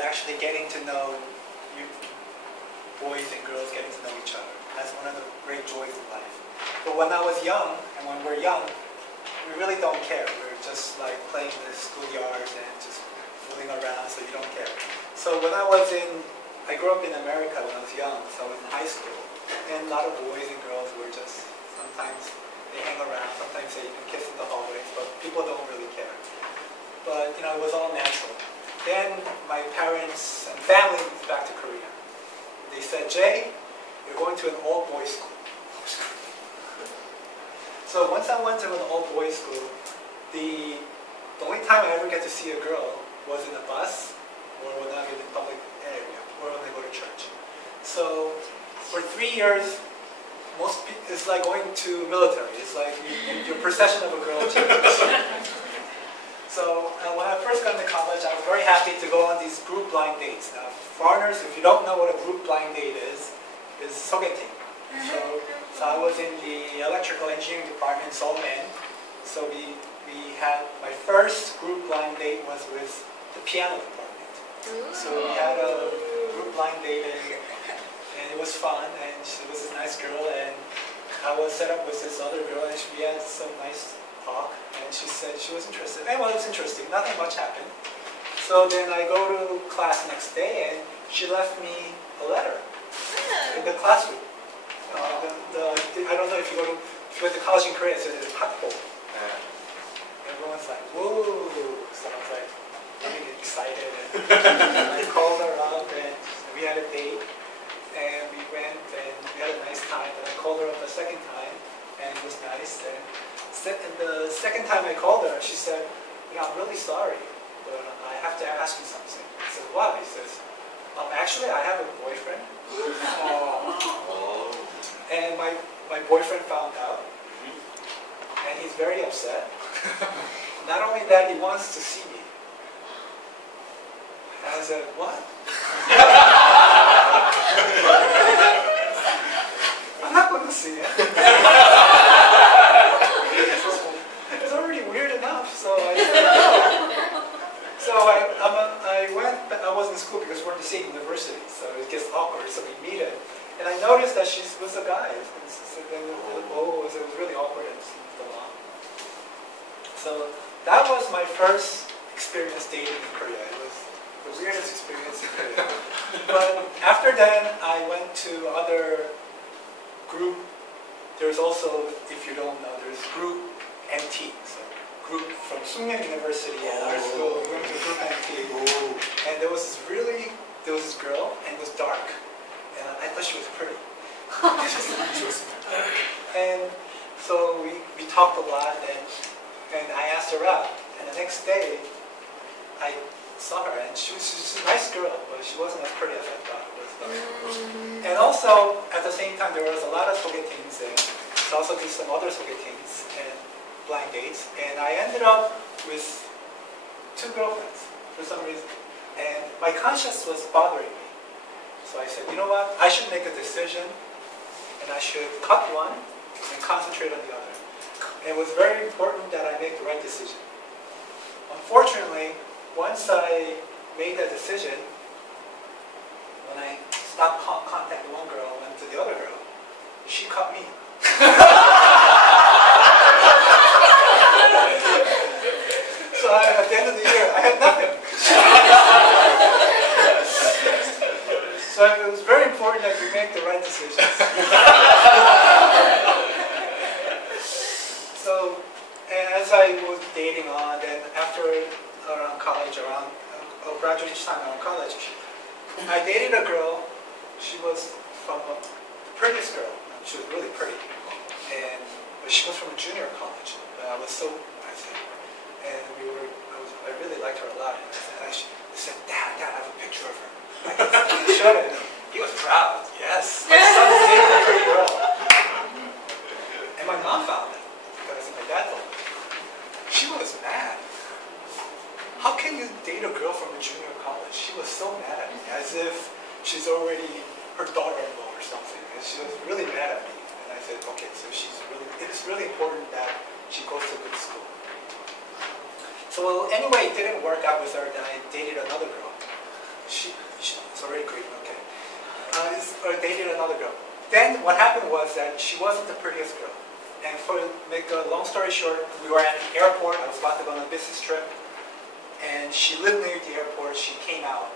is actually getting to know you, boys and girls getting to know each other. That's one of the great joys of life. But when I was young, and when we're young, we really don't care. We're just like playing in the schoolyard and just fooling around, so you don't care. So when I grew up in America when I was young, so I was in high school, and a lot of boys and girls were just, sometimes they hang around, sometimes they even kiss in the hallways, but people don't really care. But, you know, it was all natural. Then my parents and family moved back to Korea. They said, Jay, you're going to an all-boys school. So once I went to an all-boys school, the only time I ever get to see a girl was in a bus or when I'm in the public area or when I go to church. So for 3 years, it's like going to military. It's like your procession of a girl. So when I first got into college, I was very happy to go on these group blind dates. Now, foreigners, if you don't know what a group blind date is 소개팅. So I was in the electrical engineering department, Seoul. So we had, my first group blind date was with the piano department. So we had a group blind date and it was fun, and she was a nice girl, and I was set up with this other girl, and we had some nice talk, and she said she was interested. And well, it was interesting. Nothing much happened. So then I go to class next day, and she left me a letter in the classroom. I don't know if you went to college in Korea, so there's a hakpo. Everyone's like, whoa! So I was like, really excited, and I called her up, and we had a date, and we went, and we had a nice time. And I called her up a second time, and it was nice. And the second time I called her, she said, you know, I'm really sorry, but I have to ask you something. I said, what? He says, actually, I have a boyfriend. And my boyfriend found out, and he's very upset. Not only that, he wants to see me. And I said, what? I'm not going to see him. It's already weird enough, so I said no. So I went, but I was in school because we're in the same university, so it gets awkward, so we meet him. And I noticed that she was a guy. So then it was really awkward and so long. So that was my first experience dating in Korea. It was the weirdest experience in Korea. But after then, I went to other group. There's also, if you don't know, there's group MT. So group from Sookmyung University and our school, we went to group MT. And there was this girl, and it was dark. And I thought she was pretty. And so we talked a lot, and I asked her out. And the next day, I saw her, and she was a nice girl, but she wasn't as pretty as I thought it was. And also, at the same time, there was a lot of 소개팅s, and I also did some other 소개팅s and blind dates. And I ended up with 2 girlfriends for some reason. And my conscience was bothering me. So I said, you know what, I should make a decision, and I should cut one and concentrate on the other. And it was very important that I make the right decision. Unfortunately, once I made that decision, when I stopped contacting one girl and went to the other girl, she cut me. So at the end of the year, I had nothing. So it was very important that we make the right decisions. So, and as I was dating on, then after around college, graduation time around college, I dated a girl. She was from the prettiest girl. She was really pretty, but she was from a junior college. And I really liked her a lot. And I said, Dad, I have a picture of her. He showed it. He was proud. Yes, my son's dating a pretty girl. And my mom found it because my dad told me. She was mad. How can you date a girl from a junior college? She was so mad at me, as if she's already her daughter-in-law or something. And she was really mad at me. And I said, okay, so it's really important that she goes to a good school. So anyway, it didn't work out with her. Then I dated another girl. it's already green, okay. Dated another girl. Then what happened was that she wasn't the prettiest girl. And for make a long story short, we were at the airport. I was about to go on a business trip. And she lived near the airport. She came out.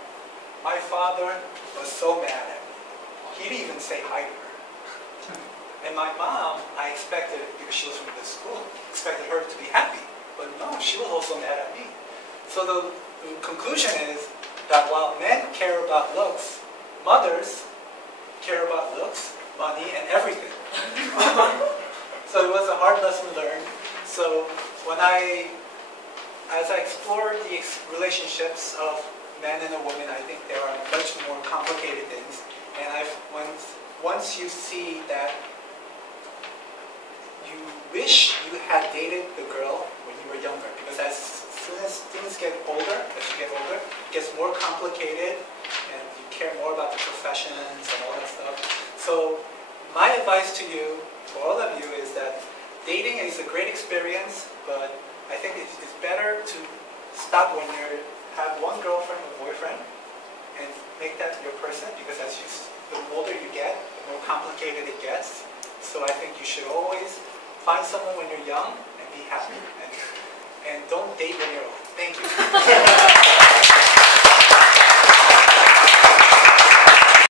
My father was so mad at me. He didn't even say hi to her. And my mom, I expected, because she was from this school, expected her to be happy. But no, she was also mad at me. So the conclusion is that while men care about looks, mothers care about looks, money, and everything. So it was a hard lesson learned. So as I explored the relationships of men and a woman, I think there are much more complicated things. And once you see that you wish you had dated the girl when you were younger, because as soon as things get older, it gets more complicated, and you care more about the professions and all that stuff. So my advice to you, for all of you, is that dating is a great experience, but I think it's better to stop when you have one girlfriend or boyfriend and make that your person, because the older you get, the more complicated it gets. So I think you should always find someone when you're young and be happy, and don't date when you're old.